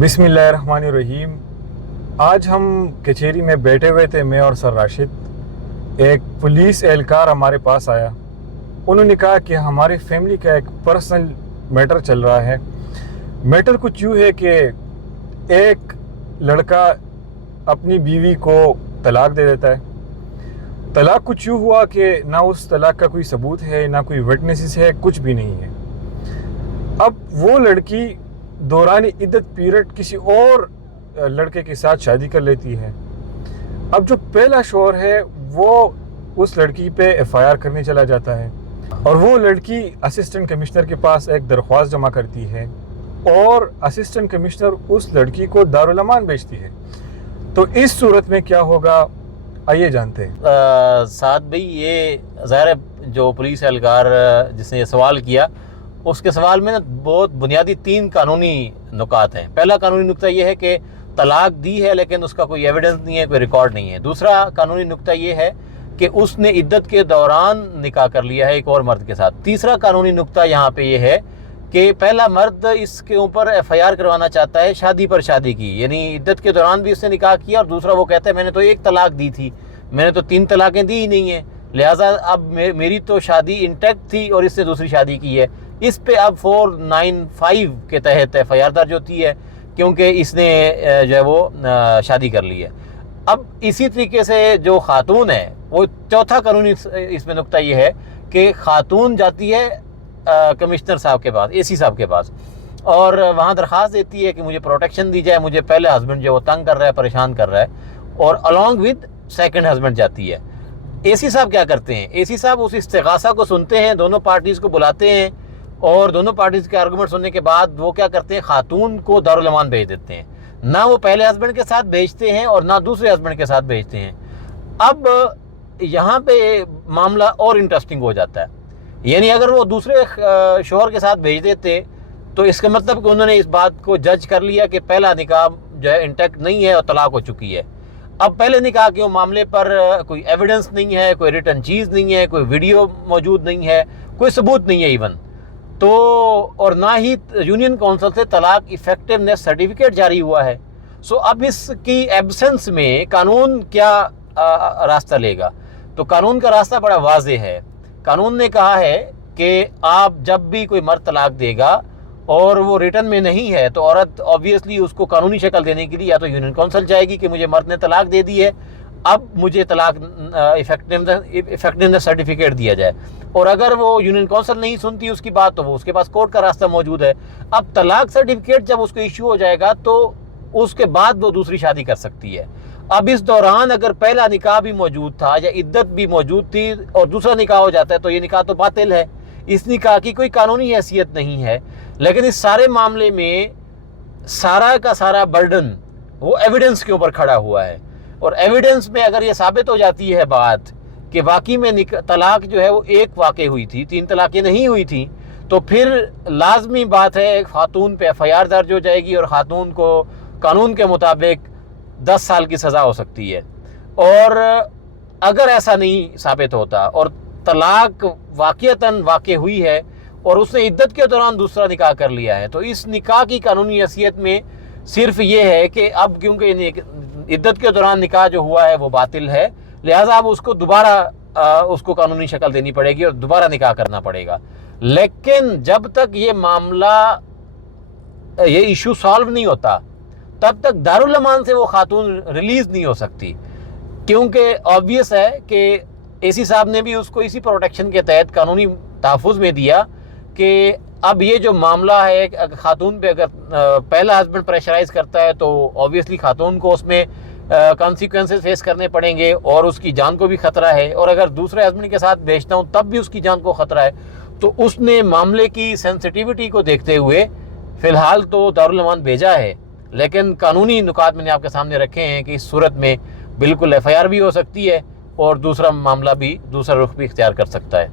بسم اللہ الرحمن الرحیم۔ آج ہم کچہری میں بیٹھے ہوئے تھے، میں اور سر راشد۔ ایک پولیس اہلکار ہمارے پاس آیا۔ انہوں نے کہا کہ ہماری فیملی کا ایک پرسنل میٹر چل رہا ہے۔ میٹر کچھ یوں ہے کہ ایک لڑکا اپنی بیوی کو طلاق دے دیتا ہے۔ طلاق کچھ یوں ہوا کہ نہ اس طلاق کا کوئی ثبوت ہے، نہ کوئی وٹنسز ہے، کچھ بھی نہیں ہے۔ اب وہ لڑکی دوران عدت پیریڈ کسی اور لڑکے کے ساتھ شادی کر لیتی ہے۔ اب جو پہلا شوہر ہے وہ اس لڑکی پہ ایف آئی آر کرنے چلا جاتا ہے، اور وہ لڑکی اسسٹنٹ کمشنر کے پاس ایک درخواست جمع کرتی ہے، اور اسسٹنٹ کمشنر اس لڑکی کو دارالامان بھیجتی ہے۔ تو اس صورت میں کیا ہوگا، آئیے جانتے ہیں۔ سعد بھائی، یہ ظاہر ہے جو پولیس اہلکار جس نے یہ سوال کیا، اس کے سوال میں بہت بنیادی 3 قانونی نکات ہیں۔ پہلا قانونی نکتہ یہ ہے کہ طلاق دی ہے لیکن اس کا کوئی ایویڈنس نہیں ہے، کوئی ریکارڈ نہیں ہے۔ دوسرا قانونی نکتہ یہ ہے کہ اس نے عدت کے دوران نکاح کر لیا ہے ایک اور مرد کے ساتھ۔ تیسرا قانونی نکتہ یہاں پہ یہ ہے کہ پہلا مرد اس کے اوپر ایف آئی آر کروانا چاہتا ہے شادی پر شادی کی، یعنی عدت کے دوران بھی اس نے نکاح کیا، اور دوسرا وہ کہتا ہے میں نے تو 1 طلاق دی تھی، میں نے تو 3 طلاقیں دی ہی نہیں ہیں، لہٰذا اب میری تو شادی انٹیکٹ تھی اور اس نے دوسری شادی کی ہے۔ اس پہ اب 495 کے تحت ایف آئی آر درج ہوتی ہے، کیونکہ اس نے جو ہے وہ شادی کر لی ہے۔ اب اسی طریقے سے جو خاتون ہے، وہ چوتھا قانونی اس میں نکتہ یہ ہے کہ خاتون جاتی ہے کمشنر صاحب کے پاس، اے سی صاحب کے پاس، اور وہاں درخواست دیتی ہے کہ مجھے پروٹیکشن دی جائے، مجھے پہلے ہسبینڈ جو وہ تنگ کر رہا ہے، پریشان کر رہا ہے، اور along with سیکنڈ ہسبینڈ جاتی ہے۔ اے سی صاحب کیا کرتے ہیں؟ اے سی صاحب اس استغاثہ کو سنتے ہیں، دونوں پارٹیز کو بلاتے ہیں، اور دونوں پارٹیز کے آرگومنٹ سننے کے بعد وہ کیا کرتے ہیں، خاتون کو دارالامان بھیج دیتے ہیں۔ نہ وہ پہلے ہسبینڈ کے ساتھ بھیجتے ہیں اور نہ دوسرے ہسبینڈ کے ساتھ بھیجتے ہیں۔ اب یہاں پہ معاملہ اور انٹرسٹنگ ہو جاتا ہے، یعنی اگر وہ دوسرے شوہر کے ساتھ بھیج دیتے تو اس کا مطلب کہ انہوں نے اس بات کو جج کر لیا کہ پہلا نکاح جو ہے انٹیکٹ نہیں ہے اور طلاق ہو چکی ہے۔ اب پہلے نکاح کے معاملے پر کوئی ایویڈنس نہیں ہے، کوئی ریٹن چیز نہیں ہے، کوئی ویڈیو موجود نہیں ہے، کوئی ثبوت نہیں ہے ایون تو، اور نہ ہی یونین کونسل سے طلاق ایفیکٹونیس سرٹیفکیٹ جاری ہوا ہے۔ اب اس کی ایبسنس میں قانون کیا راستہ لے گا؟ تو قانون کا راستہ بڑا واضح ہے۔ قانون نے کہا ہے کہ آپ جب بھی کوئی مرد طلاق دے گا اور وہ ریٹن میں نہیں ہے تو عورت آبویسلی اس کو قانونی شکل دینے کے لیے یا تو یونین کونسل جائے گی کہ مجھے مرد نے طلاق دے دی ہے، اب مجھے طلاق ایفیکٹونیس سرٹیفکیٹ دیا جائے، اور اگر وہ یونین کونسل نہیں سنتی اس کی بات تو وہ اس کے پاس کورٹ کا راستہ موجود ہے۔ اب طلاق سرٹیفکیٹ جب اس کو ایشو ہو جائے گا تو اس کے بعد وہ دوسری شادی کر سکتی ہے۔ اب اس دوران اگر پہلا نکاح بھی موجود تھا یا عدت بھی موجود تھی اور دوسرا نکاح ہو جاتا ہے تو یہ نکاح تو باطل ہے، اس نکاح کی کوئی قانونی حیثیت نہیں ہے۔ لیکن اس سارے معاملے میں سارا کا سارا برڈن وہ ایویڈنس کے اوپر کھڑا ہوا ہے، اور ایویڈنس میں اگر یہ ثابت ہو جاتی ہے بات کہ واقعی میں طلاق جو ہے وہ 1 واقع ہوئی تھی، 3 طلاقیں نہیں ہوئی تھیں، تو پھر لازمی بات ہے خاتون پہ ایف آئی آر درج ہو جائے گی، اور خاتون کو قانون کے مطابق 10 سال کی سزا ہو سکتی ہے۔ اور اگر ایسا نہیں ثابت ہوتا اور طلاق واقعتاً واقع ہوئی ہے اور اس نے عدت کے دوران دوسرا نکاح کر لیا ہے، تو اس نکاح کی قانونی حیثیت میں صرف یہ ہے کہ اب کیونکہ عدت کے دوران نکاح جو ہوا ہے وہ باطل ہے، لہٰذا اب اس کو دوبارہ اس کو قانونی شکل دینی پڑے گی اور دوبارہ نکاح کرنا پڑے گا۔ لیکن جب تک یہ معاملہ یہ ایشو سالو نہیں ہوتا تب تک دارالامان سے وہ خاتون ریلیز نہیں ہو سکتی، کیونکہ آبویس ہے کہ اے سی صاحب نے بھی اس کو اسی پروٹیکشن کے تحت قانونی تحفظ میں دیا کہ اب یہ جو معاملہ ہے خاتون پہ اگر پہلا ہسبینڈ پریشرائز کرتا ہے تو آبویسلی خاتون کو اس میں کانسیکوینسز فیس کرنے پڑیں گے اور اس کی جان کو بھی خطرہ ہے، اور اگر دوسرے ہسبینڈ کے ساتھ بھیجتا ہوں تب بھی اس کی جان کو خطرہ ہے۔ تو اس نے معاملے کی سینسٹیوٹی کو دیکھتے ہوئے فی الحال تو دارالامان بھیجا ہے، لیکن قانونی نکات میں نے آپ کے سامنے رکھے ہیں کہ اس صورت میں بالکل ایف آئی آر بھی ہو سکتی ہے اور دوسرا معاملہ بھی دوسرا رخ بھی اختیار کر سکتا ہے۔